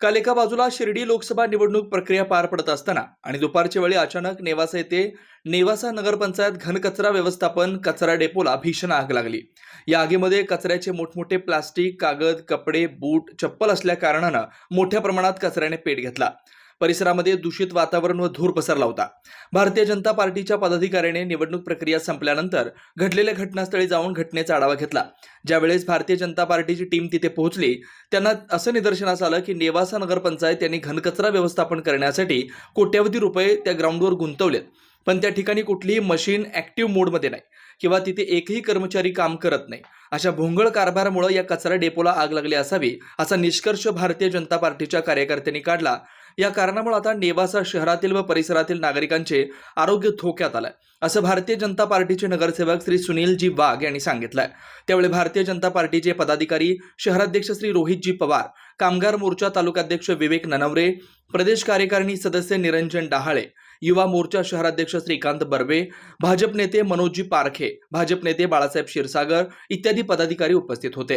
काल एका बाजूला शिर्डी लोकसभा निवडणूक प्रक्रिया पार पडत असताना आणि दुपारच्या वेळी अचानक नेवासा येथे नेवासा नगरपंचायत घनकचरा व्यवस्थापन कचरा डेपोला भीषण आग लागली. या आगीमध्ये कचऱ्याचे मोठमोठे प्लास्टिक कागद कपडे बूट चप्पल असल्या कारणानं मोठ्या प्रमाणात कचऱ्याने पेट घेतला. परिसरामध्ये दूषित वातावरण व धूर पसरला होता. भारतीय जनता पार्टीच्या पदाधिकाऱ्याने निवडणूक प्रक्रिया संपल्यानंतर घडलेल्या घटनास्थळी जाऊन घटनेचा आढावा घेतला. ज्यावेळेस भारतीय जनता पार्टीची टीम तिथे पोहोचली त्यांना असं निदर्शनास आलं की नेवासा नगरपंचायत यांनी घनकचरा व्यवस्थापन करण्यासाठी कोट्यवधी रुपये त्या ग्राउंडवर गुंतवलेत. पण त्या ठिकाणी कुठलीही मशीन ॲक्टिव्ह मोडमध्ये नाही किंवा तिथे एकही कर्मचारी काम करत नाही. अशा भोंगळ कारभारामुळे या कचरा डेपोला आग लागली असावी असा निष्कर्ष भारतीय जनता पार्टीच्या कार्यकर्त्यांनी काढला या कारणामुळे आता नेवासा शहरातील व परिसरातील नागरिकांचे आरोग्य धोक्यात आलंय. असं भारतीय जनता पार्टीचे नगरसेवक श्री सुनीलजी वाघ यांनी सांगितलंय. त्यावेळी भारतीय जनता पार्टीचे पदाधिकारी शहराध्यक्ष श्री रोहितजी पवार कामगार मोर्चा तालुकाध्यक्ष विवेक ननवरे प्रदेश कार्यकारिणी सदस्य निरंजन डहाळे युवा मोर्चा शहराध्यक्ष श्रीकांत बर्वे भाजप नेते मनोजजी पारखे भाजप नेते बाळासाहेब क्षीरसागर इत्यादी पदाधिकारी उपस्थित होते.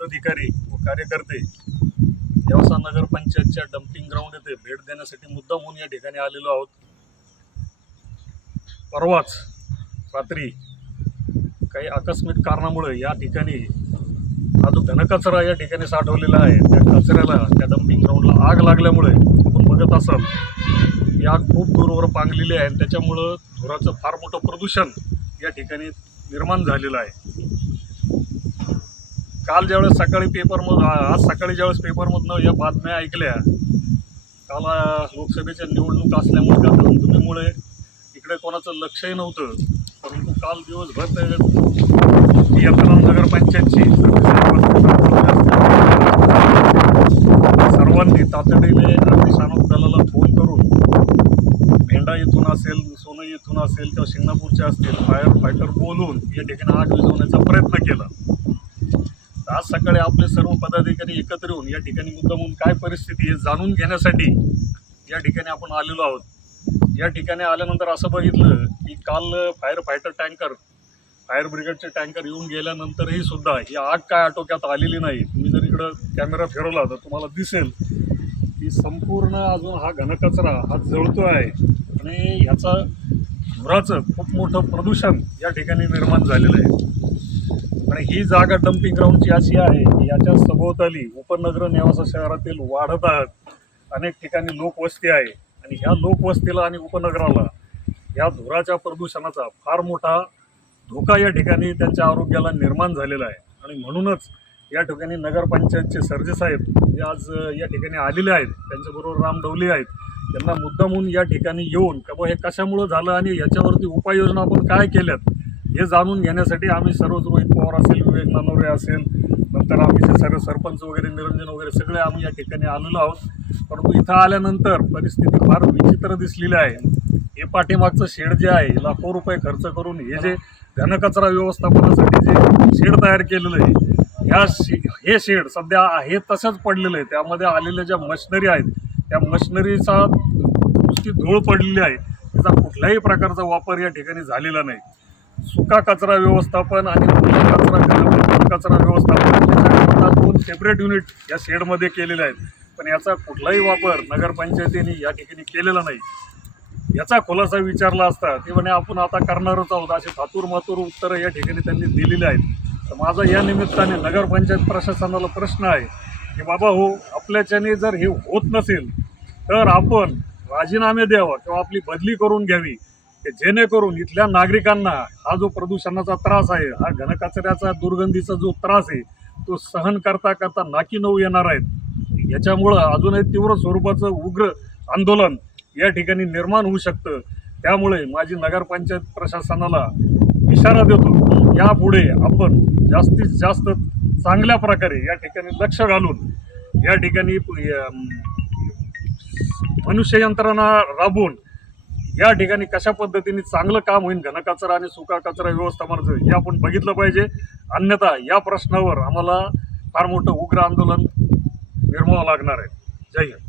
अधिकारी व कार्यकर्ते यवसा नगर पंचायतच्या डम्पिंग ग्राउंड येथे भेट देण्यासाठी मुद्दाम होऊन या ठिकाणी आलेलो आहोत. परवाच रात्री काही आकस्मिक कारणामुळे या ठिकाणी हा जो घनकचरा या ठिकाणी साठवलेला आहे. त्या कचऱ्याला त्या डम्पिंग ग्राउंडला आग लागल्यामुळे आपण बघत असाल ही आग खूप दूरवर पांगलेली आहे आणि त्याच्यामुळं धुराचं फार मोठं प्रदूषण या ठिकाणी निर्माण झालेलं आहे. काल ज्यावेळेस सकाळी पेपरमध आज सकाळी ज्यावेळेस पेपरमधनं या बातम्या ऐकल्या काल लोकसभेच्या निवडणूक असल्यामुळे त्या धुमधुमीमुळे इकडे कोणाचं लक्षही नव्हतं. परंतु काल दिवसभर ते ती यंत्रणा नगरपंचायतची सर्वांनी तातडीने अग्निशामक दलाला फोन करून भेंडा येथून असेल सोनं येथून असेल किंवा शिंगणापूरचे असतील फायर फायटर बोलून या ठिकाणी आग विझवण्याचा प्रयत्न केला. आज सकाळी आपले सर्व पदाधिकारी एकत्र येऊन या ठिकाणी मुद्दामून काय परिस्थिती आहे जाणून घेण्यासाठी या ठिकाणी आपण आलेलो आहोत. या ठिकाणी आल्यानंतर असं बघितलं की काल फायर फायटर टँकर फायर ब्रिगेडचे टँकर येऊन गेल्यानंतरही सुद्धा ही आग काय आटोक्यात आलेली नाही. तुम्ही जर इकडं कॅमेरा फिरवला तर तुम्हाला दिसेल की संपूर्ण अजून हा घनकचरा हा जळतो आहे आणि ह्याचा धुराचं खूप मोठं प्रदूषण या ठिकाणी निर्माण झालेलं आहे. आणि ही जागा डम्पिंग ग्राउंडची अशी आहे की याच्या सभोवताली उपनगर नेवासा शहरातील वाढत आहेत. अनेक ठिकाणी लोकवस्ती आहे. आणि ह्या लोकवस्तीला आणि उपनगराला या धुराच्या प्रदूषणाचा फार मोठा धोका या ठिकाणी त्यांच्या आरोग्याला निर्माण झालेला आहे. आणि म्हणूनच या ठिकाणी नगरपंचायतचे सरजेसाहेब हे आज या ठिकाणी आलेले आहेत. त्यांच्याबरोबर रामडवले आहेत. त्यांना मुद्दामून या ठिकाणी येऊन का बुवा हे कशामुळं झालं आणि याच्यावरती उपाययोजना आपण काय केल्यात हे जाणून घेण्यासाठी आम्ही सर्वच रोहित पवार असेल विवेक नानवरे असेल नंतर आम्ही जे सर्व सरपंच वगैरे निरंजन वगैरे सगळे आम्ही या ठिकाणी आलेलो आहोत. परंतु इथं आल्यानंतर परिस्थिती फार विचित्र दिसलेली आहे. हे पाठीमागचं शेड जे आहे लाखो रुपये खर्च करून हे जे घनकचरा व्यवस्थापनासाठी जे शेड तयार केलेलं आहे ह्या शे हे शेड सध्या हे तसंच पडलेलं आहे. त्यामध्ये आलेल्या ज्या मशिनरी आहेत त्या मशिनरीचा नुसती धूळ पडलेली आहे. त्याचा कुठल्याही प्रकारचा वापर या ठिकाणी झालेला नाही. सुका कचरा व्यवस्थापन आणि कचरा कचरा व्यवस्थापन दोन सेपरेट युनिट या शेडमध्ये केलेले आहेत. पण याचा कुठलाही वापर नगरपंचायतीने या ठिकाणी केलेला नाही. याचा खुलासा विचारला असता ते म्हणे आपण आता करणारच आहोत. असे थातूर मातूर उत्तरं या ठिकाणी त्यांनी दिलेली आहेत. तर माझा या निमित्ताने नगरपंचायत प्रशासनाला प्रश्न आहे की बाबा हो आपल्याच्याने जर हे होत नसेल तर आपण राजीनामे द्यावं किंवा आपली बदली करून घ्यावी की जेणेकरून इथल्या नागरिकांना हा जो प्रदूषणाचा त्रास आहे हा घनकचऱ्याचा दुर्गंधीचा जो त्रास आहे तो सहन करता करता नाकी नऊ येणार आहेत. याच्यामुळं अजूनही तीव्र स्वरूपाचं उग्र आंदोलन या ठिकाणी निर्माण होऊ शकतं. त्यामुळे माझी नगरपंचायत प्रशासनाला इशारा देतो की यापुढे आपण जास्तीत जास्त चांगल्या प्रकारे या ठिकाणी लक्ष घालून या ठिकाणी मनुष्य यंत्रणा राबवून या ठिकाणी कशा पद्धतीने चांगलं काम होईल घनकचरा आणि सुका कचरा व्यवस्थापनाचं म्हणजे हे आपण बघितलं पाहिजे. अन्यथा या प्रश्नावर आम्हाला फार मोठं उग्र आंदोलन निर्मावं लागणार आहे. जय हिंद.